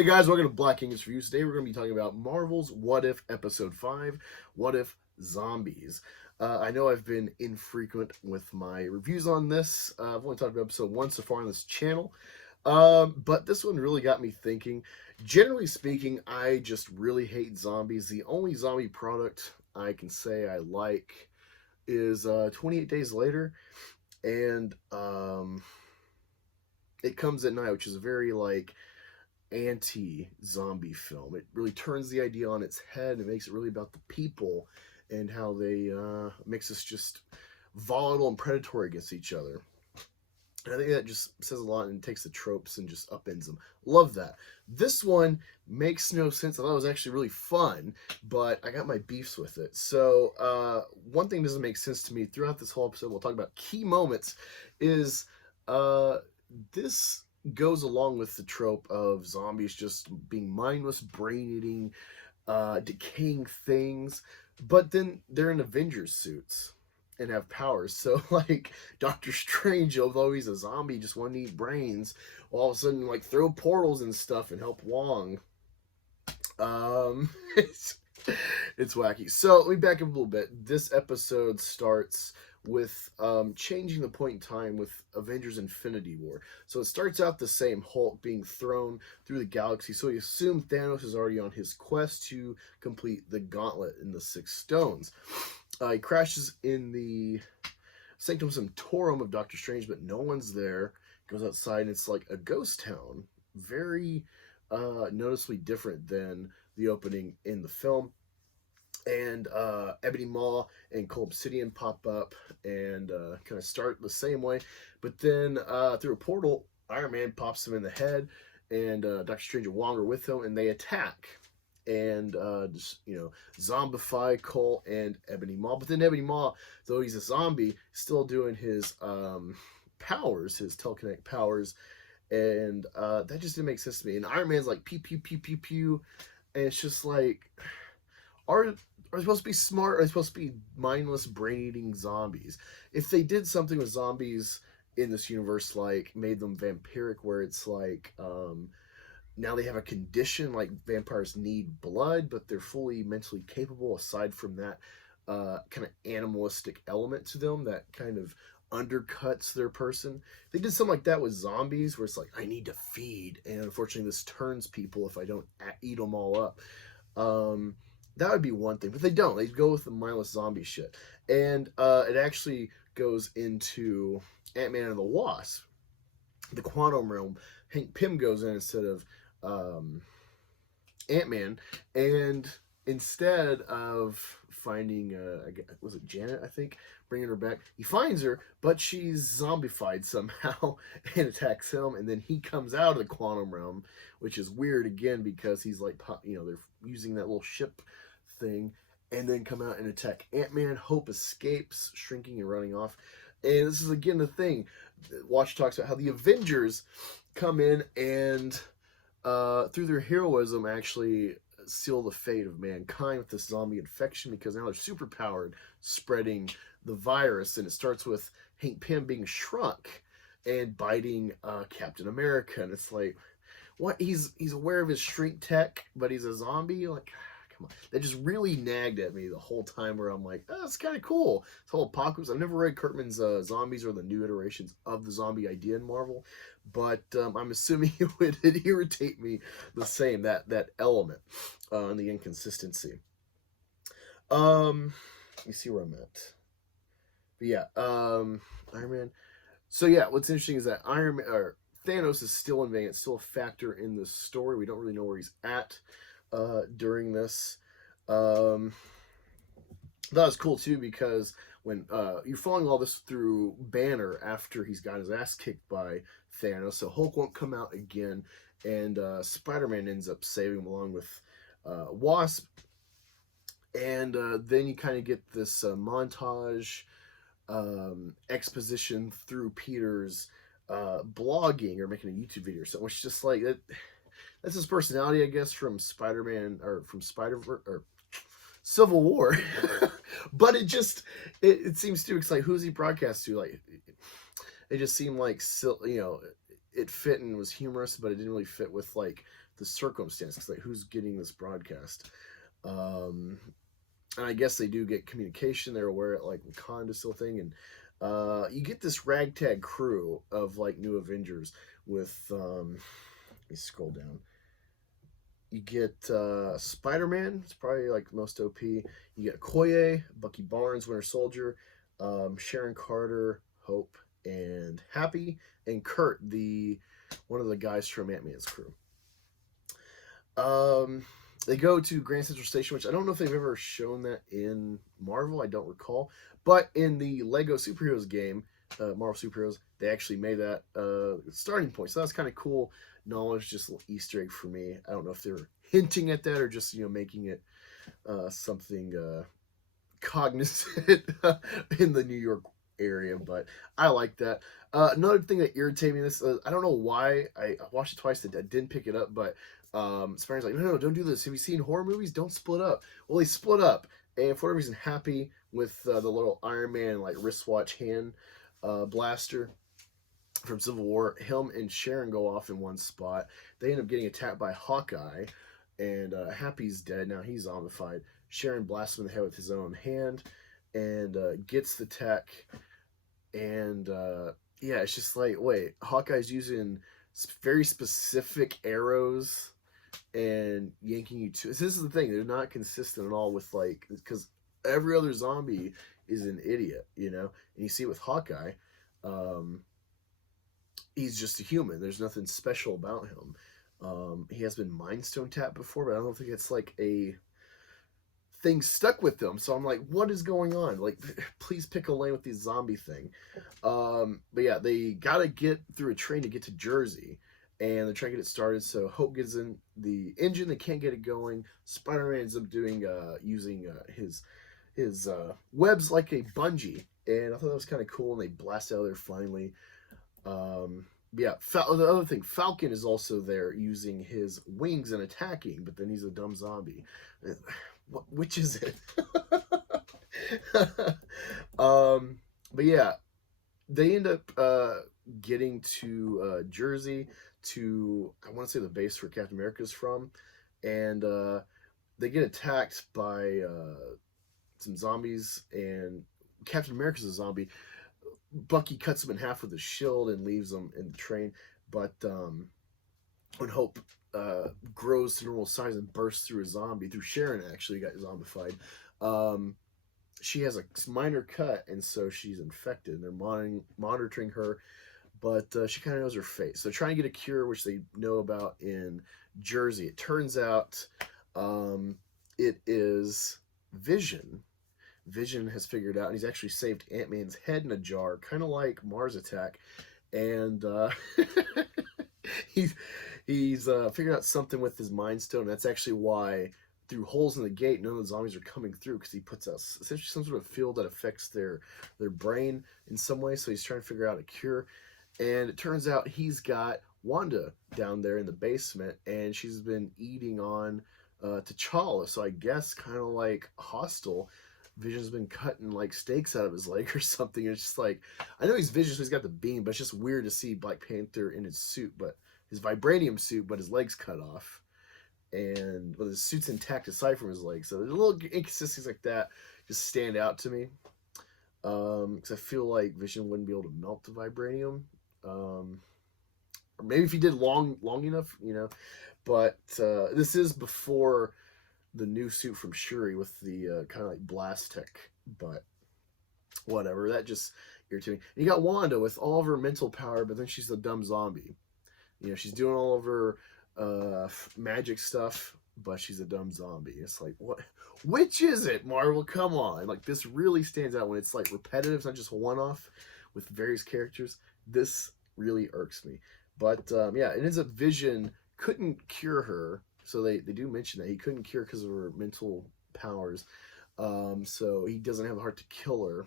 Hey guys, welcome to Black Angus Reviews. Today we're going to be talking about Marvel's What If Episode 5, What If Zombies. I know I've been infrequent with my reviews on this. I've only talked about episode 1 so far on this channel. But this one really got me thinking. Generally speaking, I just really hate zombies. The only zombie product I can say I like is 28 Days Later. And It Comes at Night, which is a very anti-zombie film. It really turns the idea on its head and makes it really about the people and how they makes us just volatile and predatory against each other. And I think that just says a lot and takes the tropes and just upends them. Love that. This one makes no sense. I thought it was actually really fun, but I got my beefs with it. So one thing doesn't make sense to me throughout this whole episode, we'll talk about key moments, is this goes along with the trope of zombies just being mindless, brain-eating, decaying things, but then they're in Avengers suits and have powers. So, Doctor Strange, although he's a zombie, just want to eat brains, all of a sudden, throw portals and stuff and help Wong. It's wacky. So, let me back up a little bit. This episode starts with changing the point in time with Avengers Infinity War. So it starts out the same, Hulk being thrown through the galaxy. So you assume Thanos is already on his quest to complete the gauntlet in the 6 stones. He crashes in the Sanctum Sanctorum of Doctor Strange, but no one's there. Goes outside and it's like a ghost town. Very noticeably different than the opening in the film. And Ebony Maw and Cold Obsidian pop up and kind of start the same way. But then through a portal, Iron Man pops him in the head, and Doctor Strange and Wong are with him, and they attack. And zombify Cole and Ebony Maw. But then Ebony Maw, though he's a zombie, still doing his powers, his telekinetic powers. And that just didn't make sense to me. And Iron Man's like, pew, pew, pew, pew, pew. And it's just like, are they supposed to be smart, or are they supposed to be mindless, brain-eating zombies? If they did something with zombies in this universe, made them vampiric, where it's now they have a condition, like vampires need blood, but they're fully mentally capable, aside from that kind of animalistic element to them that kind of undercuts their person. They did something like that with zombies, where it's like, I need to feed, and unfortunately this turns people if I don't eat them all up. That would be one thing, but they don't. They go with the mindless zombie shit. And it actually goes into Ant-Man and the Wasp, the quantum realm. Hank Pym goes in instead of Ant-Man, and instead of finding, was it Janet, I think, bringing her back, he finds her, but she's zombified somehow and attacks him, and then he comes out of the quantum realm, which is weird again, because he's they're using that little ship thing, and then come out and attack Ant-Man. Hope escapes, shrinking and running off. And this is again the thing. Watch talks about how the Avengers come in and through their heroism actually seal the fate of mankind with this zombie infection, because now they're super powered, spreading the virus. And it starts with Hank Pym being shrunk and biting Captain America, and it's like, what? He's aware of his shrink tech, but he's a zombie? That just really nagged at me the whole time, where I'm like, oh, that's kind of cool. This whole apocalypse. I've never read Kirkman's Zombies or the new iterations of the zombie idea in Marvel, but I'm assuming it would irritate me the same, that element and the inconsistency. Let me see where I'm at. But yeah, Iron Man. So yeah, what's interesting is that Thanos is still invading. It's still a factor in the story. We don't really know where he's at during this. That was cool too, because when you're following all this through Banner after he's got his ass kicked by Thanos, so Hulk won't come out again, and Spider-Man ends up saving him along with Wasp, and then you kind of get this montage exposition through Peter's blogging or making a YouTube video or something, which is just like that. That's his personality, I guess, from Spider-Man, or from Spider-Verse, or Civil War. But it seems too exciting. Who's he broadcast to? It just seemed like, it fit and was humorous, but it didn't really fit with the circumstance, because like who's getting this broadcast. And I guess they do get communication. They're aware at like Wakanda still thing, and you get this ragtag crew of like new Avengers with let me scroll down. You get Spider-Man. It's probably like the most OP. You get Okoye, Bucky Barnes, Winter Soldier, Sharon Carter, Hope, and Happy, and Kurt, the one of the guys from Ant-Man's crew. They go to Grand Central Station, which I don't know if they've ever shown that in Marvel. I don't recall. But in the Lego Superheroes game, Marvel Superheroes, they actually made that starting point. So that's kind of cool knowledge, just a little Easter egg for me. I don't know if they're hinting at that or just, making it something cognizant in the New York area, but I like that. Another thing that irritated me in this, I don't know why I watched it twice. I didn't pick it up, but Spider-Man's like, no, don't do this. Have you seen horror movies? Don't split up. Well, they split up, and for whatever reason, Happy with the little Iron Man like wristwatch hand blaster from Civil War, him and Sharon go off in one spot. They end up getting attacked by Hawkeye, and Happy's dead now. He's zombified. Sharon blasts him in the head with his own hand, and gets the tech. And yeah, it's just like, wait, Hawkeye's using very specific arrows and yanking you to. This is the thing; they're not consistent at all with like, because every other zombie is an idiot, and you see it with Hawkeye. He's just a human. There's nothing special about him. He has been Mind Stone tapped before, but I don't think it's like a thing stuck with them. So I'm like, what is going on? Like, please pick a lane with this zombie thing. But yeah, they gotta get through a train to get to Jersey, and they're trying to get it started. So Hope gets in the engine. They can't get it going. Spider-Man ends up doing using his webs like a bungee, and I thought that was kind of cool. And they blast out of there finally. Yeah, the other thing, Falcon is also there using his wings and attacking, but then he's a dumb zombie. Which is it? But yeah, they end up getting to Jersey, to, I want to say, the base where Captain America's from, and they get attacked by some zombies, and Captain America's a zombie. Bucky cuts him in half with a shield and leaves him in the train, but when Hope grows to normal size and bursts through a zombie, through Sharon actually got zombified, she has a minor cut, and so she's infected, and they're monitoring her, but she kind of knows her fate. So they're trying to get a cure, which they know about in Jersey. It turns out it is Vision. Vision has figured out, and he's actually saved Ant-Man's head in a jar, kind of like Mars Attack, and he's figured out something with his Mind Stone. That's actually why, through holes in the gate, none of the zombies are coming through, because he puts out essentially some sort of field that affects their brain in some way. So he's trying to figure out a cure, and it turns out he's got Wanda down there in the basement, and she's been eating on T'Challa. So I guess kind of like Hostile, Vision's been cutting like steaks out of his leg or something. It's just like, I know he's Vision, so he's got the beam, but it's just weird to see Black Panther in his suit, but his vibranium suit, but his legs cut off, and his suit's intact aside from his legs. So there's a little inconsistencies like that just stand out to me, because I feel like Vision wouldn't be able to melt the vibranium, or maybe if he did long enough, But this is before the new suit from Shuri with the kind of like blast tech, but whatever. That just irritating. And you got Wanda with all of her mental power, but then she's a dumb zombie. She's doing all of her magic stuff, but she's a dumb zombie. It's like, what? Which is it, Marvel? Come on! Like, this really stands out when it's like repetitive. It's not just one-off with various characters. This really irks me. But yeah, it ends up Vision couldn't cure her. So they do mention that he couldn't cure because of her mental powers. So he doesn't have the heart to kill her.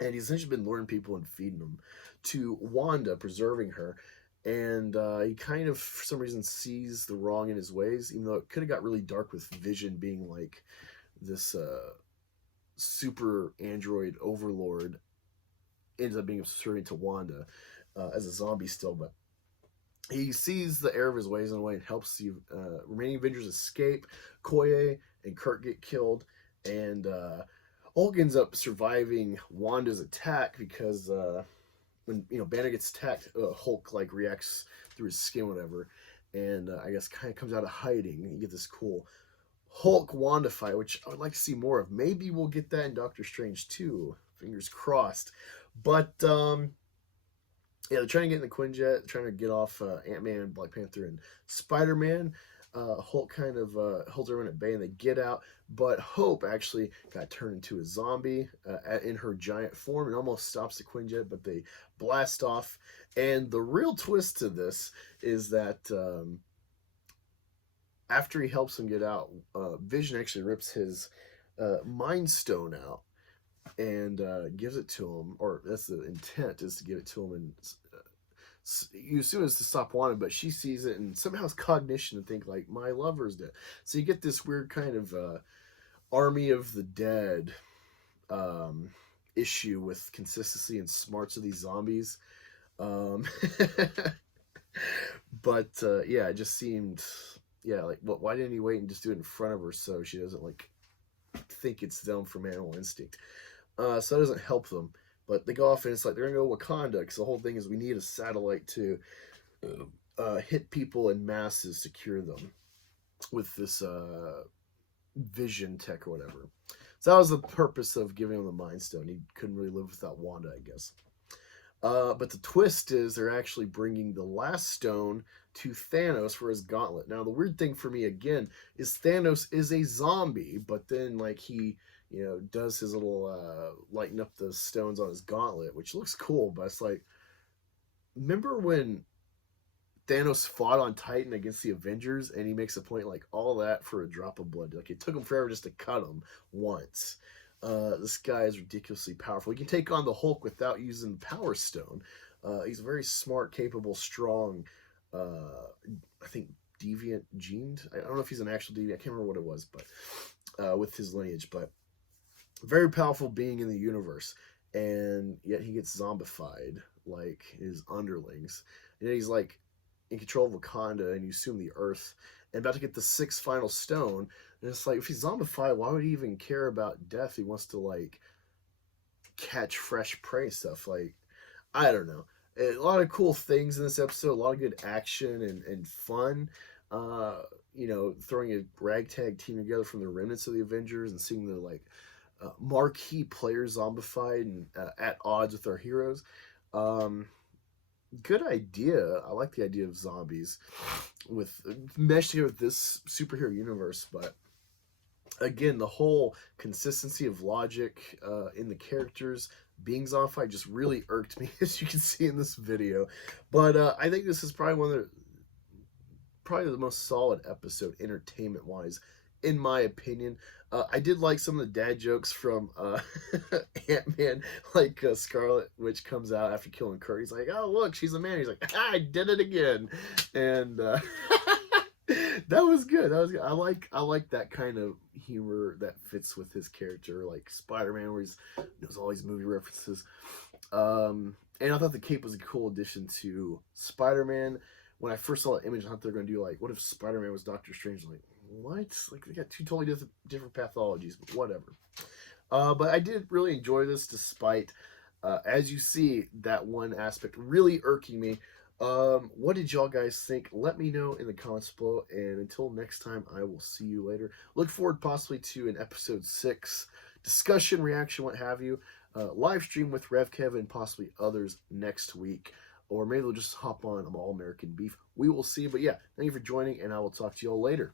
And he's essentially been luring people and feeding them to Wanda, preserving her. And he kind of, for some reason, sees the wrong in his ways, even though it could have got really dark with Vision being like this super android overlord. Ends up being subservient to Wanda as a zombie still, but He sees the error of his ways in a way and helps the remaining Avengers escape. Koye and Kurt get killed, and Hulk ends up surviving Wanda's attack because when Banner gets attacked, Hulk like reacts through his skin, whatever, and I guess kind of comes out of hiding. And you get this cool Hulk Wanda fight, which I would like to see more of. Maybe we'll get that in Doctor Strange too. Fingers crossed. But yeah, they're trying to get in the Quinjet, trying to get off Ant-Man, Black Panther, and Spider-Man. Hulk kind of holds everyone at bay, and they get out. But Hope actually got turned into a zombie in her giant form and almost stops the Quinjet, but they blast off. And the real twist to this is that after he helps him get out, Vision actually rips his Mind Stone out and gives it to him, or that's the intent, is to give it to him, and you assume it's to stop Wanda, but she sees it and somehow has cognition to think like my lover's dead. So you get this weird kind of Army of the Dead issue with consistency and smarts of these zombies. Um, but yeah, it just seemed like, why didn't he wait and just do it in front of her so she doesn't like think it's them from Animal Instinct? So that doesn't help them. But they go off and it's like they're gonna go Wakanda because the whole thing is we need a satellite to hit people in masses to cure them with this vision tech or whatever. So that was the purpose of giving him the Mind Stone. He couldn't really live without Wanda, I guess. But the twist is they're actually bringing the last stone to Thanos for his gauntlet. Now the weird thing for me again is Thanos is a zombie, but then like he does his little lighten up the stones on his gauntlet, which looks cool, but it's like, remember when Thanos fought on Titan against the Avengers and he makes a point like all that for a drop of blood? Like it took him forever just to cut him once. This guy is ridiculously powerful. He can take on the Hulk without using the Power Stone. He's very smart, capable, strong. I think deviant gened. I don't know if he's an actual deviant. I can't remember what it was, but with his lineage, but very powerful being in the universe, and yet he gets zombified like his underlings. And he's like in control of Wakanda, and you assume the Earth, and about to get the sixth final stone. And it's like, if he's zombified, why would he even care about death? He wants to like catch fresh prey stuff. Like, I don't know. A lot of cool things in this episode. A lot of good action and fun. Throwing a ragtag team together from the remnants of the Avengers and seeing the like marquee players zombified and at odds with our heroes. Good idea. I like the idea of zombies with meshed together with this superhero universe, but again, the whole consistency of logic in the characters being zombified just really irked me, as you can see in this video. But I think this is probably probably the most solid episode entertainment wise, in my opinion. I did like some of the dad jokes from Ant-Man, like Scarlet Witch comes out after killing Kurt. He's like, "Oh look, she's a man." He's like, "I did it again," and that was good. That was good. I like that kind of humor that fits with his character, like Spider-Man, where he knows all these movie references. And I thought the cape was a cool addition to Spider-Man. When I first saw the image, I thought they were going to do like, what if Spider-Man was Doctor Strange? I'm like, what? Like, they got two totally different pathologies, but whatever. But I did really enjoy this, despite, as you see, that one aspect really irking me. What did y'all guys think? Let me know in the comments below, and until next time, I will see you later. Look forward possibly to an episode 6 discussion, reaction, what have you, live stream with Rev Kevin and possibly others next week, or maybe they'll just hop on All American Beef. We will see. But yeah, thank you for joining, and I will talk to y'all later.